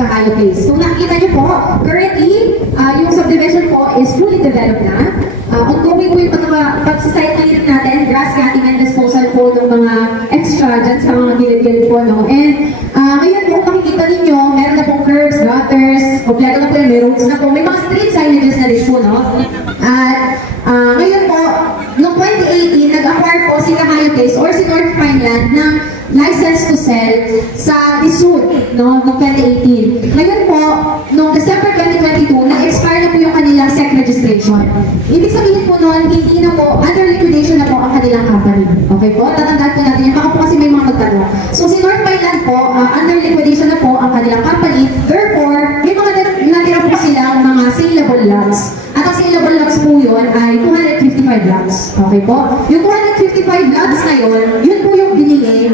Cahayo Place. So nakikita niyo po, currently, yung subdivision po is fully developed na. Ongoing po yung pag-site clearing natin, grass cutting and disposal po ng mga extra dyan sa mga gilid-gilid po, no? And ngayon po, makikita ninyo, meron na pong curbs, gutters, kompleto na po yung may roads na po. May mga street signages na rin po, no? At ngayon po, noong 2018, nag-acquire po si Cahayo Place or si North Pineland ng license to sell sa Isud, no, noong 2018. Ngayon po, noong December 2022, nag-expire na po yung kanilang SEC registration. Ibig sabihin po noon, hindi na po, under liquidation na po ang kanilang company. Okay po? Tatandaan po natin yan. Baka po kasi may mga magtanong. So si North Pineland po, under liquidation na po ang kanilang company. Therefore, may mga natira po silang mga saleable lots. At ang saleable lots po yun ay 255 lots. Okay po? Yung 255 lots na yun, yun po yung binili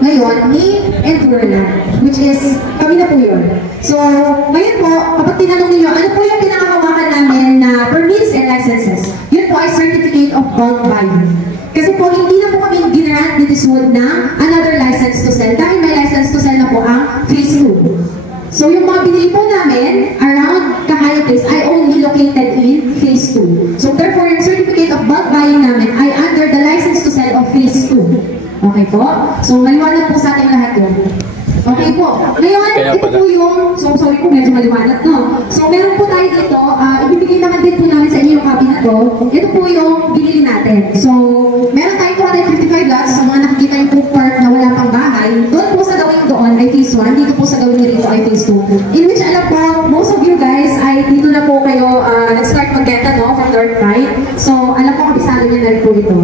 ngayon ni Endureland, which is, kami na po yun. So, ngayon po, kapag tinanong ninyo, ano po yung pinakahawakan namin na permits and licenses? Yun po ay Certificate of Bulk Buying. Kasi po, hindi na po kami ginarant ni Isud na another license to sell dahil may license to sell na po ang Phase 2. So, yung mga binili po namin around Cahayo Place ay only located in Phase 2. So, therefore, yung Certificate of Bulk Buying namin ay under the license to sell of Phase 2. Okay po? So, maliwanag po sa ating lahat yun. Okay po. Ngayon, ito po yung, so sorry po, medyo maliwanag, no? So, meron po tayo dito, ibibigay naman din po namin sa inyo yung copy na to. Ito po yung binili natin. So, meron tayong 255 lots sa mga nakikita yung po part na wala pang bahay. Doon po sa gawing doon ay Phase 1, dito po sa gawing dito ay Phase 2. In which, alam po, most of you guys ay dito na po kayo nag-start mag-geta, no? From North Pride. So, alam po, kabisado niya na rin po ito.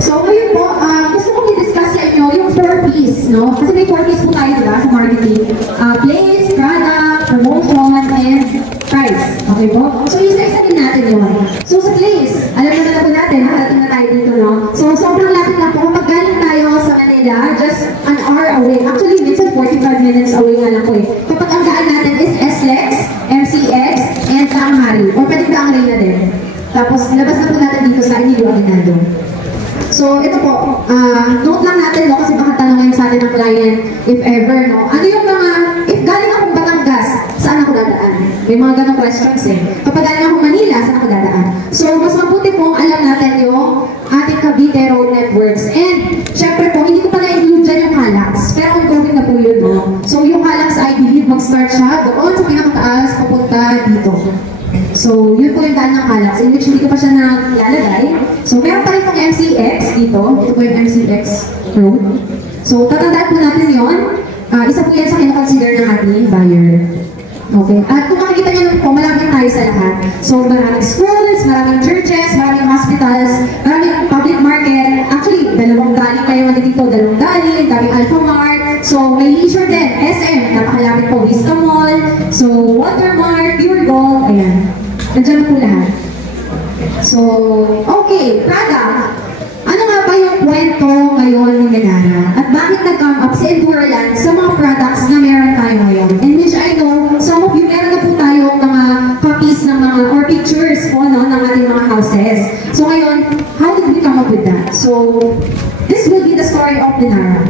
So, ngayon po, gusto ko i-discuss sa inyo yung 4Ps, no? Kasi may 4Ps po tayo, diba, sa marketing. Place, product, promotion, and price. Okay po? So, isa-isa din natin yun. So, sa place, alam na po natin, nakarating na tayo dito, no? So, sobrang lapit lang po. Kapag galing tayo sa Manila, just an hour away. Actually, minsan 45 minutes away nga lang po eh. Kapag ang daan natin is SLEX, MCX, and Daang Hari. O pwede Daang Reyna din. Tapos, nilabas na po natin dito sa Emilio Aguinaldo. So, ito po, note lang natin, no, kasi baka tanongin sa atin ng client, if ever, no, ano yung mga, if galing akong Batangas, saan ako dadaan? May mga ganong questions eh. Kapag galing akong Manila, saan ako dadaan? So, mas mabuti pong alam natin yung ating Cavite Road Networks. And, syempre po, hindi ko pa na-include dyan yung Halax, pero ongoing na po yun, no? So, yung Halax, I believe, mag-start siya doon sa pinakataas, papunta dito. So, yun po yung daan ng Halax, in which hindi ko pa siya nalalagay. So, meron pa rin itong MCX dito. Ito po yung MCX road. So, tatandaan po natin yun. Isa po yan sa kinakonsider ng ating buyer. Okay. At kung makikita nyo po, malapit tayo sa lahat. So, maraming schools, maraming churches, maraming hospitals, maraming public market. Actually, dalawang galing kayo dito, dalawang galing, daming Alpha Mart. So, may leisure din. SM, napakalapit po, Vista Mall. So, Watermark, Pure Gold, ayan. Nandiyan po lahat. So, okay, product. Ano nga ba yung kwento ngayon ni Menara? At bakit nag-come up si Endureland sa mga products na meron tayo ngayon? And which I know, some of you, meron na po tayong mga copies ng mga, or pictures po, no, ng ating mga houses. So ngayon, how did we come up with that? So, this will be the story of Menara.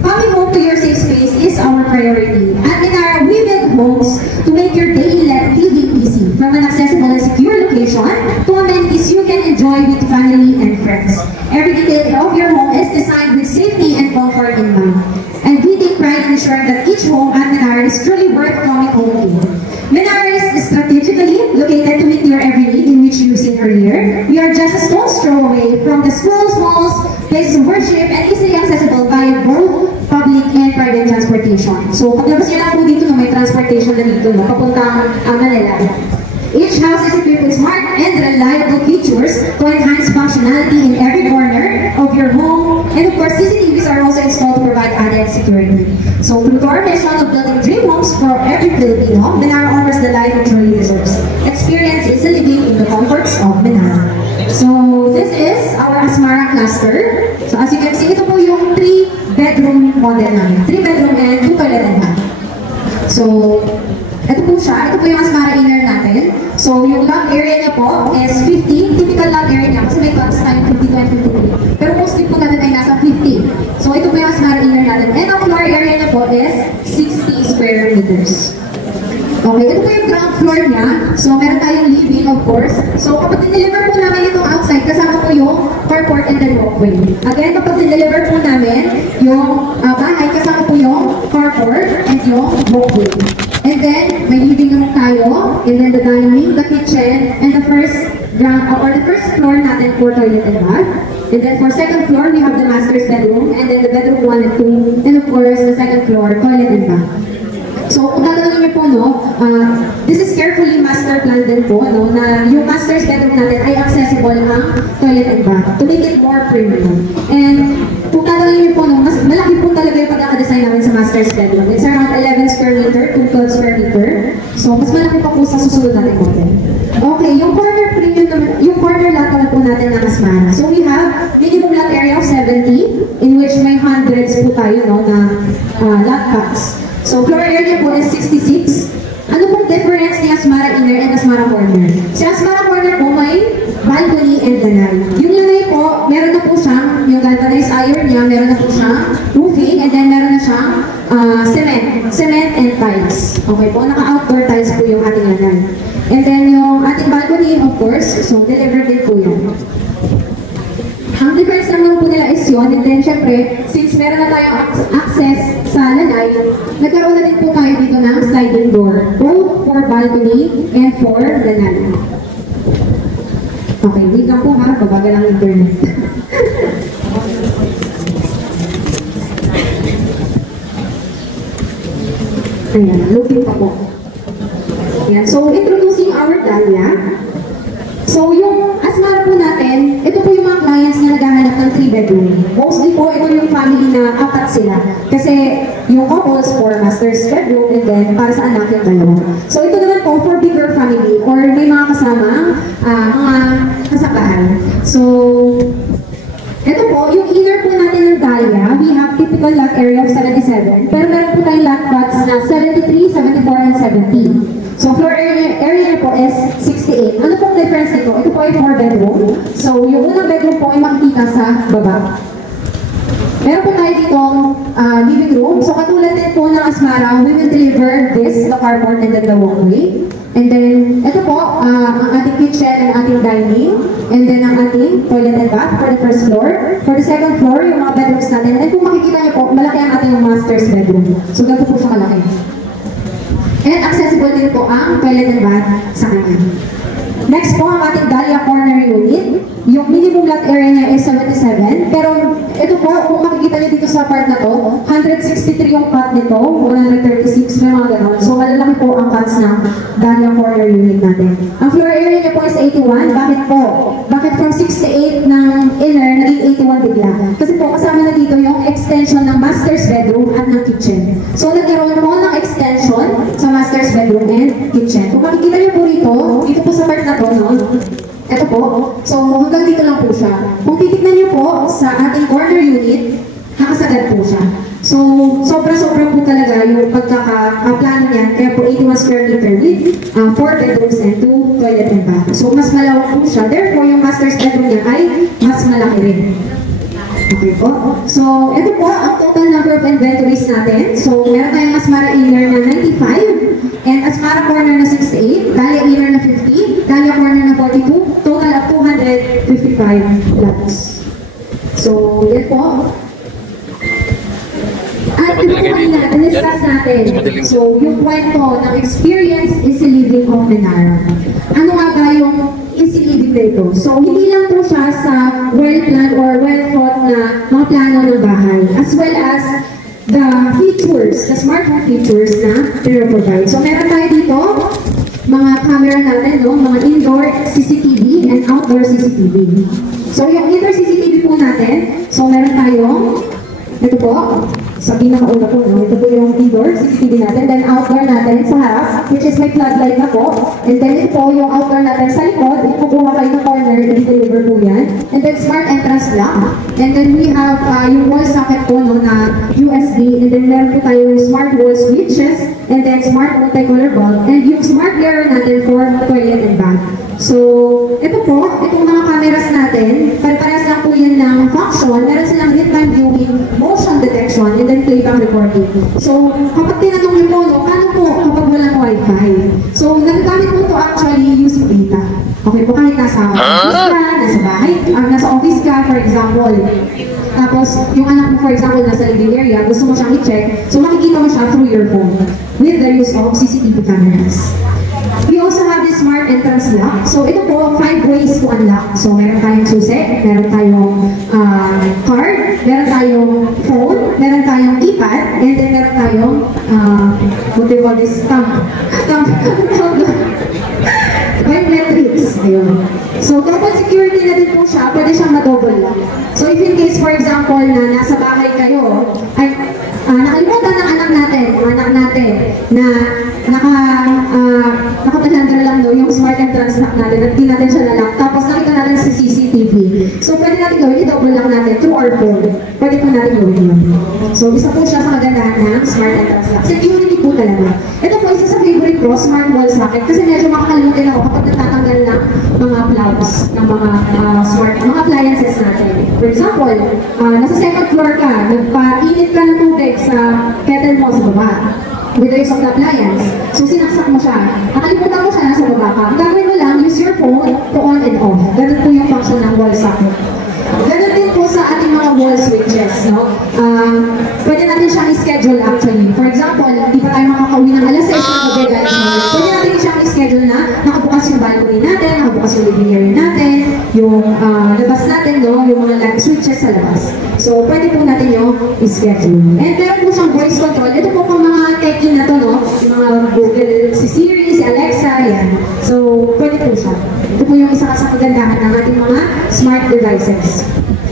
Coming home to your safe space is our priority. At Menara, we build homes to make your daily living easy. From an accessible and secure location to amenities you can enjoy with family and friends. Every detail of your home is designed with safety and comfort in mind. And we take pride in ensuring that each home at Menara is truly worth coming home to. Menara is strategically located to meet your every need, in which you've seen earlier. We are just a stone's throw away from the schools, malls, places of worship, and easily accessible by both public and private transportation. So, paglabas nyo lang po dito na may transportation na dito, no, papuntang Manila. Each house is equipped with smart and reliable features to enhance functionality in every corner of your home. And of course, CCTVs are also installed to provide added security. So, through our mission of building dream homes for every Filipino, Menara offers the life it truly deserves. Experience is living in the comforts of Menara. So, this is our Asmara cluster. So, as you can see, ito po yung 3-bedroom model namin. 3-bedroom and 2 toilet and bath. So, ito po siya. Ito po yung Asmara inner natin. So, yung lot area niya po is 50. Typical lot area niya. Kasi may plots tayong 52 and 53. Pero mostly po natin ay nasa 50. So, ito po yung Asmara inner natin. And ang floor area niya po is 60 square square meters. Okay, ito po yung ground floor niya. So, meron tayong living, of course. So, kapag dineliver po namin itong outside, kasama po yung carport and then walkway. Again, kapag dineliver po namin yung bahay, kasama po yung carport and yung walkway. And then, may living naman tayo, and then the dining, the kitchen, and the first ground, or the first floor natin for toilet and bath. And then for second floor, we have the master's bedroom, and then the bedroom 1 and 2, and of course, the second floor, toilet and bath. So, kung tatanungin niyo po, no, this is carefully master plan din po, no, na yung master's bedroom natin ay accessible ang toilet and bath to make it more premium. And kung tatanungin niyo po, no, mas malaki po talaga yung pagkakadesign namin sa master's bedroom. It's around 11 square meter to 12 square meter. So, mas malaki pa po sa susunod natin model. Okay, yung corner premium naman, yung corner lot naman po natin na Asmara. So, we have minimum lot area of 70, in which may hundreds po tayo, no, na lot packs. So, floor area po is 66. Ano pong difference ni Asmara Inner and Asmara Corner? Si Asmara Corner po may balcony and lanai. Yung lanai po, meron na po siyang, yung galvanized iron niya, meron na po siyang roofing, and then meron na siyang cement and tiles. Okay po, naka-outdoor tiles po yung ating lanai. And then yung ating balcony, of course, so delivered din po yan. Ang difference naman po nila is yun, and then syempre, since meron na tayong access sa lanay, nagkaroon na din po tayo dito ng sliding door, both for balcony and for lanay. Okay, wait lang po ha, babagal ang internet. Ayan, looking pa po. Ayan, so introducing our Dahlia. So, yung Asmara po natin, ito po yung mga clients na naghahanap ng 3-bedroom. Mostly po, ito yung family na apat sila. Kasi yung couples for master's bedroom and then para sa anak yung dalawa. So, ito naman po for bigger family or may mga kasama, mga kasabahan. So, ito po, yung inner po natin ng Dahlia, we have typical lot area of 77. Pero meron po tayong lot plots na 73, 74, and 70. So, floor area po is 68. Ano pong difference nito? Ito po ay 4-bedroom. So, yung unang bedroom po ay makikita sa baba. Meron po tayo ditong living room. So, katulad din po ng Asmara, we will deliver this, the carport and then the walkway. And then, ito po, ang ating kitchen and ating dining. And then, ang ating toilet and bath for the first floor. For the second floor, yung mga bedrooms natin. And kung makikita niyo po, malaki ang ating master's bedroom. So, ganito po siya kalaki. And accessible din po ang toilet and bath sa kanya. Next po, ang ating Dahlia Corner Unit. Yung minimum lot area niya is 77. Pero ito po, kung makikita niyo dito sa part na to, 163 yung cut nito, 136, may mga ganon. So malalaki po ang cuts ng Dahlia Corner Unit natin. Ang floor area niya po is 81. Bakit po? Bakit from 68 ng inner, naging 81 bigla? Kasi po, kasama na dito yung extension ng master's bedroom at ng kitchen. So nagkaroon po ng extension sa master's bedroom and kitchen. Kung makikita niyo po dito po sa part na to, no? Ito po. So, hanggang dito lang po siya. Kung titignan niyo po sa ating corner unit, nakasagad po siya. So, sobra-sobra po talaga yung pagkakaplano niya. Kaya po 81 square meter with 4 bedrooms and 2 toilet and bath. So, mas malawak po siya. Therefore, yung master's bedroom niya ay mas malaki rin. Okay po. So, ito po ang total number of inventories natin. So, meron tayong Asmara Inner na 95 and Asmara Corner na 68, Dahlia Inner na 50, Dahlia Corner na 42, total of 255 lots. So, yan po. At ito po kanina, discuss natin. So, yung kwento ng experience is the living of Menara. Ano nga ba yung easy living na ito? So, hindi lang po siya sa well-planned or well-thought na mga plano ng bahay, as well as the features, the smart home features na pinaprovide. So, meron tayo dito, mga camera natin, no? Mga indoor CCTV and outdoor CCTV. So, yung indoor CCTV po natin, so meron tayong, ito po, sa pinakauna po, no? Ito po yung indoor CCTV natin. Then outdoor natin sa harap, which is may floodlight na po. And then ito po yung outdoor natin sa likod. Ito po kayo ng corner, i-deliver po yan. And then smart entrance lock. And then we have yung wall socket po, no, na USB. And then meron po tayo yung smart wall switches. And then smart multicolor bulb. And yung smart mirror natin for toilet and bath. So, ito po, itong mga cameras natin, pare-parehas lang po yan ng function. Meron silang real-time viewing, motion detection, and then playback recording. So, kapag tinanong niyo po, no, paano Okay po, kahit nasa office ka, nasa bahay, nasa office ka, for example. Tapos, yung anak mo, for example, nasa living area, gusto mo siyang i-check, so makikita mo siya through your phone with the use of CCTV cameras. We also have this smart entrance lock. So, ito po, 5 ways to unlock. So, meron tayong susi, meron tayong card, meron tayong phone, meron tayong keypad, and then meron tayong, what do you call this? Biometrics. Ayun. So, double security na din po siya, pwede siyang ma-double lock. So, if in case, for example, na nasa bahay kayo, ay, nakalimutan ng anak natin, na nakapalandra lang daw yung smart entrance lock natin, at di natin siya na-lock, tapos nakita natin sa CCTV. So, pwede natin gawin, i-double lock natin through our phone. Pwede po natin gawin yun. So, isa po siya sa kagandahan ng smart entrance lock. Security po talaga. Ito po, isa sa favorite ko, smart wall socket, kasi medyo makakalimutin ako kapag natatanggal ng mga plugs ng mga appliances natin. For example, nasa second floor ka, nagpa-init ka ng tubig sa kettle mo sa baba with the use of the appliance. So, sinaksak mo siya. Nakalimutan mo siya, nasa baba ka. Ang gagawin mo lang, use your phone to on and off. Ganun po yung function ng wall socket. Ganun din po sa ating mga wall switches. No? Pwede natin siyang i-schedule actually. For example, hindi pa tayo makakauwi ng alas 6 na gabi guys. Pwede natin siyang i-schedule na nakabukas yung balcony natin, nakabukas yung living area natin, yung labas natin, no? Yung mga light switches sa labas. So, pwede po natin yung i-schedule. And meron po siyang voice control. Ito po pang mga techie na to, no? Yung mga Google, si Siri, si Alexa, yan. So, pwede po siya. Ito po yung isa sa kagandahan ng ating mga smart devices.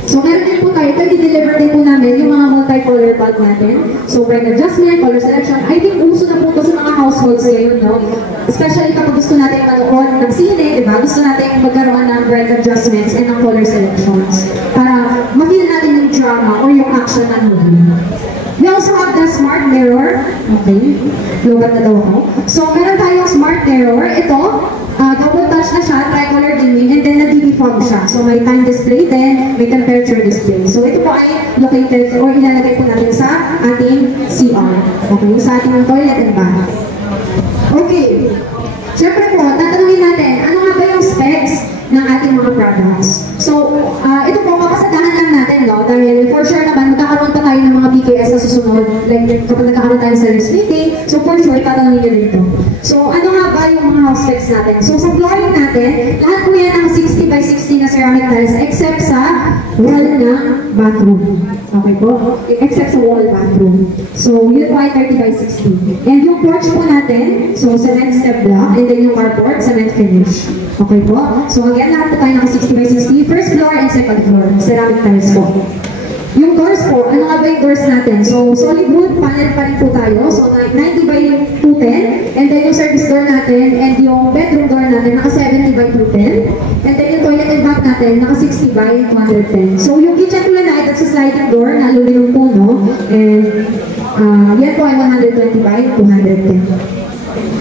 So, meron din po tayo, deliver din po namin yung mga multi-color bulb natin. So, bright adjustment, color selection. I think uso na po ito sa mga households ngayon, no? Especially kapag gusto natin manood ng sine, di ba? Gusto natin magkaroon ng bright adjustments and ng color selections para ma-feel natin yung drama or yung action ng movie. We also have the smart mirror. Okay, lubat na daw ako. So, meron tayong smart mirror. Ito, double touch na siya, tricolor dimming, and then nadi-defog siya. So, may time display din, may temperature display. So, ito po ay located or ilalagay po natin sa ating CR. Okay, sa ating toilet and bath. Okay. Siyempre po, tatanungin natin, ano nga ba yung specs ng ating mga products? So, ito po, kapasadahan lang natin, no? Dahil for sure naman, magkakaroon pa tayo ng mga PKS na susunod. Like, kapag nagkakaroon tayo sa service meeting, so for sure, tatanungin nyo dito. So, ano nga ba yung mga house specs natin? So, sa flooring natin, lahat po yan ang 60 by 60 na ceramic tiles, except sa wall ng bathroom. Okay po? Except sa wall bathroom. So, yun po ay 30 by 60. And yung porch po natin, so cement step block, and then yung carport, cement finish. Okay po? So, again, lahat po tayo ng 60 by 60. First floor and second floor. Ceramic tiles po. Yung doors po, ano nga ba yung doors natin? So, solid wood panel pa rin po tayo. So, 90 by 210. And then yung service door natin and yung bedroom door natin, naka 70 by 210. And then yung toilet and bath natin, naka 60 by 210. So, yung kitchen po na ito sa sliding door, na aluminum po, no? And yan po ay 120 by 210.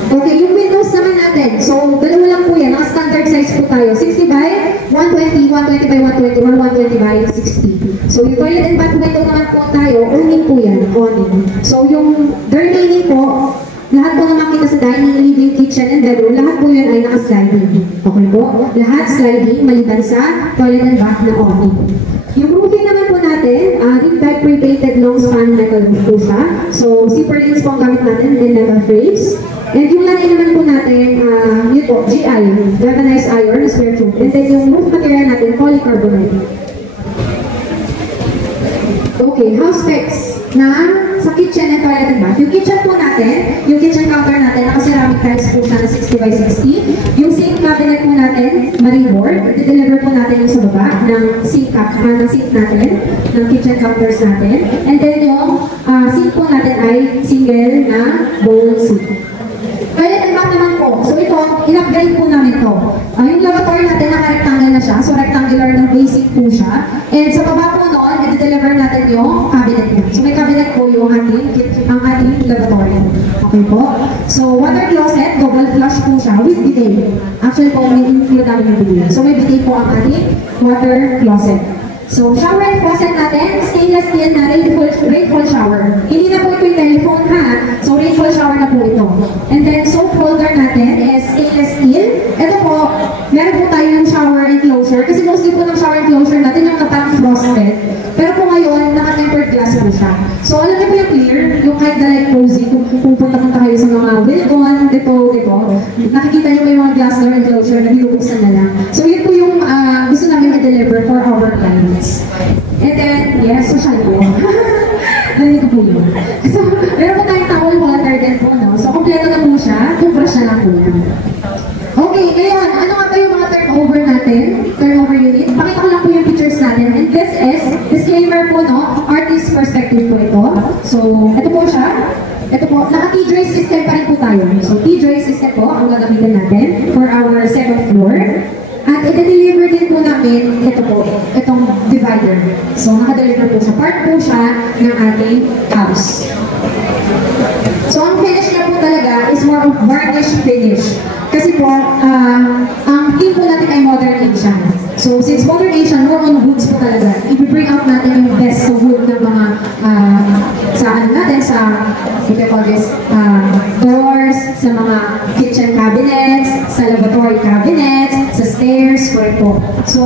Okay, yung windows naman natin. So, dalawa lang po yan. Naka-standard size po tayo. 60 by 120, 120 by 120, or 120 by 60. So, yung toilet and bath window naman po tayo, owning po yan. Owning. So, yung the remaining po, lahat po na makita sa dining, living, kitchen, and bedroom, lahat po yun ay naka-sliding. Okay po? Lahat sliding, maliban sa toilet and bath na owning. Yung roofing naman po natin, ring type pre-painted long span metal po siya. So, zipper rings po ang gamit natin and metal frames. And yung lanay naman po natin, yun po, GI, galvanized iron, square tube. And then yung roof material natin, polycarbonate. Okay, house specs na sa kitchen and toilet and bath. Yung kitchen po natin, yung kitchen counter natin, naka-ceramic tiles po siya na 60 by 60. Yung sink cabinet po natin, marine board. I-deliver po natin yung sa baba ng sink natin, ng kitchen counters natin. And then yung sink po natin ay single na bowl sink. Toilet and bath naman po. So ito, in-upgrade po namin to. Yung lavatory natin, naka-rectangle na siya. So rectangular na basic po siya. And sa baba po noon, i-deliver natin yung cabinet niya. So may cabinet po yung ang ating lavatory. Okay po? So water closet, double flush po siya with bidet. Actually po, may include namin yung bidet. So may bidet po ang ating water closet. So, shower and faucet natin, stainless steel na rainfall shower. Hindi na po ito yung telephone ha. So, rainfall shower na po ito. And then, soap holder natin is stainless steel. Ito po, meron po tayo ng shower enclosure. Kasi mostly po ng shower enclosure natin yung parang frosted. Pero po ngayon, naka-tempered glass po siya. So alam niyo po yung clear, yung kind of like cozy, kung pupunta kayo sa mga Wilcon, dito, nakikita niyo po yung mga glass door enclosure na binubuksan na lang. So yun po yung gusto namin i-deliver for our clients. And then, yes, social po. Ganito po yun. So, meron po tayong towel water din po, no? So, kompleto na po siya. Toothbrush na lang po yan. Okay, ngayon, ano nga ba yung mga turnover natin? Turnover unit. Pakita ko lang po yung pictures natin. And this is, disclaimer po, no? Artist perspective po ito. So, ito po siya. Ito po, naka-T-Joy system pa rin po tayo. So, T-Joy system po ang gagamitin natin for our second floor. At i-deliver din po namin ito po, itong divider. So, naka-deliver po siya. Part po siya ng ating house. So, ang finish niya po talaga is more of varnish finish. Kasi po, ang team po natin ay modern Asian. So, since modern Asian, more on woods po talaga. I-bring out natin yung best sa wood ng mga, sa ano natin, sa, what I call this, doors, sa mga kitchen cabinets, sa lavatory cabinets, sa stairs, correct po. So,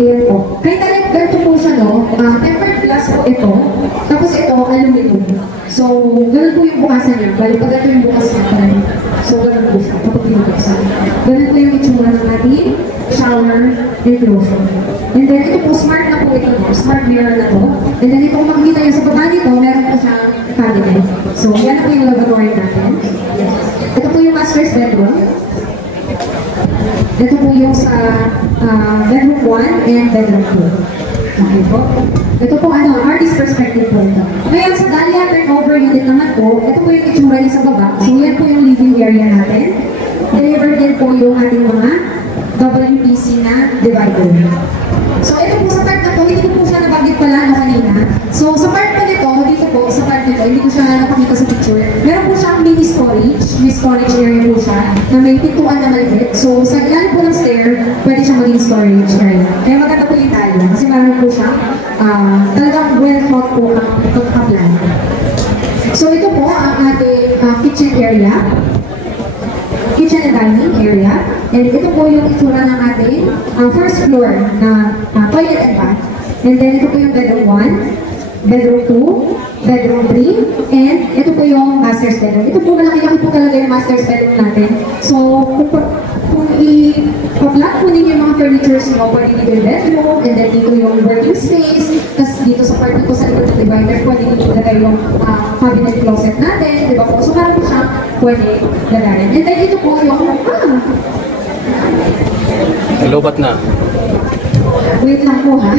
ayan po. Kahit talagang ganito po siya, no? Tempered glass po ito. Tapos ito, aluminum. So, ganun po yung bukasan niya. Bali, pag ito yung bukas niya, parang, so, ganun po siya. Kapag pinabuksan. Ganun po yung itsura ng ating shower enclosure. And then, ito po, smart na po ito, no? Smart mirror na to. And then, ito kung makikita nyo sa baba nito, meron po siyang cabinet. So, yan na po yung lavatory natin. Ito po yung master's bedroom. Ito po yung sa bedroom 1 and bedroom 2. Okay po. Ito po artist perspective po ito. Ngayon sa Dahlia turnover unit naman po, ito po yung itsura niya sa baba. So yan po yung living area natin. Deliver din po yung ating mga WPC na divider. So ito po sa part na po, hindi ko po siya nabanggit pala kanina. So sa part po nito, dito po, sa part nito, hindi ko siya napakita sa picture. Meron po siyang mini storage. May storage area po siya na may pintuan na maliit. So sa ilan po ng stair, pwede siyang maging storage area. Kaya maganda po yung Dahlia kasi meron po siyang talagang well thought po ang pagkakaplan. So ito po ang ating kitchen area. Kitchen and dining area. And ito po yung itsura ng ating first floor na toilet and bath. And then ito po yung bedroom 1, bedroom 2, bedroom 3, and ito po yung master's bedroom. Ito po malaki-laki po talaga yung master's bedroom natin. So, kung i-plot po ninyo yung mga furnitures nyo, pwede dito yung bedroom, and then dito yung working space, tapos dito sa part na po sa likod ng divider, pwede dito lagay yung cabinet closet natin, di ba po? So, parang po siyang pwede lagayin. And then ito po yung, Lobat na. wait lang po ha.